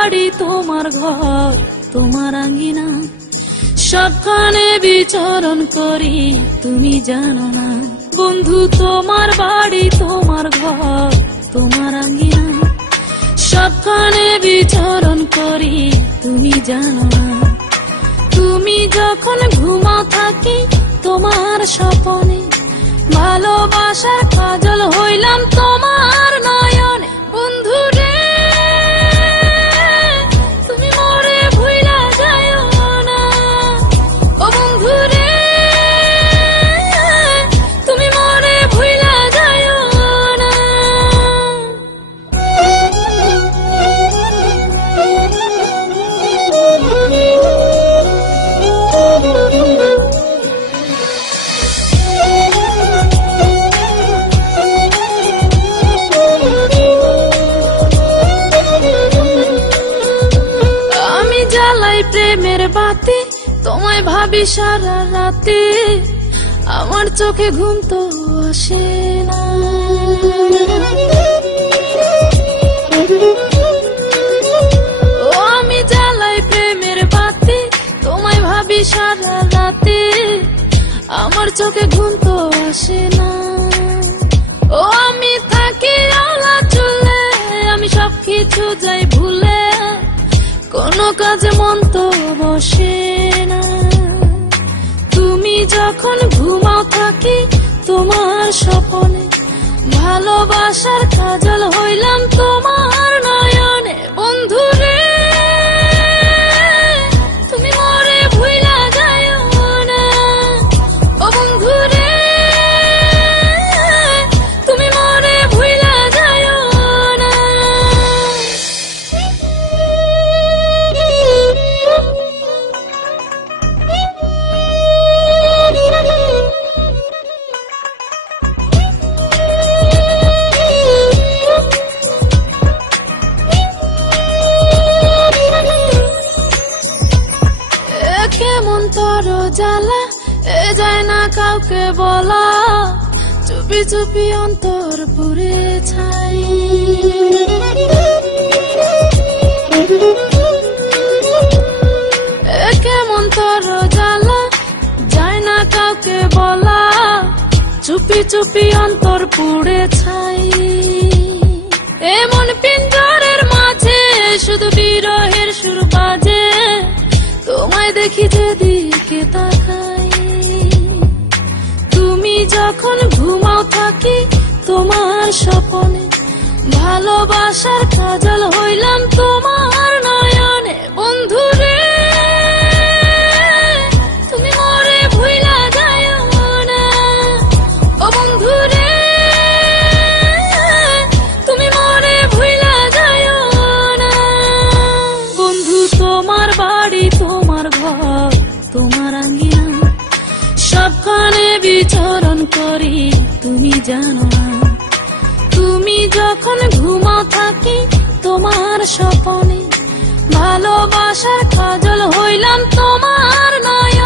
বাড়ি তোমার ঘর তোমার আঙ্গিনা, সবখানে বিচরণ করি তুমি জানো না। বন্ধু তোমার বাড়ি তোমার ঘর তোমার আঙ্গিনা, সবখানে বিচরণ করি তুমি জানো না। তুমি যখন ঘুমাও থাকি তোমার স্বপনে, ভালোবাসার কাজল হইলাম তোমার নয়নে। বন্ধু রে তুমি মরে ভুইলা যাইও না, ও বন্ধু রে তুমি মরে ভুইলা যাইও না। প্রেমের বাতি তোমায় ভাবি সারা রাতে, আমার চোখে ঘুম তো আসে না। ও আমি জ্বালাই প্রেমের বাতি তোমায় ভাবি সারা রাতে, আমার চোখে ঘুম তো আসে না। ও আমি থাকি আলা চুলে, আমি সবকিছু যাই ভুলে, কোনো কাজে মন তো বসে না। তুমি যখন ঘুমাও থাকি তোমার স্বপনে, ভালোবাসার কাজল হইলাম তোমার নয়নে। বন্ধু রে তুমি মরে ভুইলা যাইও না, ও বন্ধু রে তুমি মরে ভুইলা যাইও না। কেমন তোর জ্বালা এ যায় না কাউকে বলা, চুপি চুপি অন্তর পুড়ে ছাই। কেমন তোর জ্বালা যায় না কাউকে বলা, চুপি চুপি অন্তর পুড়ে ছাই। এমন পিঞ্জরের মাঝে শুধু বিরহের সুর বাজে, তোমায় দেখি যেদিকে তাকাই। তুমি যখন ঘুমাও থাকি তোমার স্বপনে, ভালোবাসার কাজল হইলাম তোমার নয়নে। বন্ধু রে তুমি মরে ভুইলা যাইও না, ও বন্ধু রে তুমি মরে ভুইলা যাইও না। বন্ধু তোমার বাড়ি তোমার ঘর তোমার আঙ্গিনা, সবখানে বিচরণ করি তুমি জানো না। তুমি যখন ঘুমাও থাকি তোমার স্বপনে, ভালোবাসার কাজল হইলাম তোমার নয়।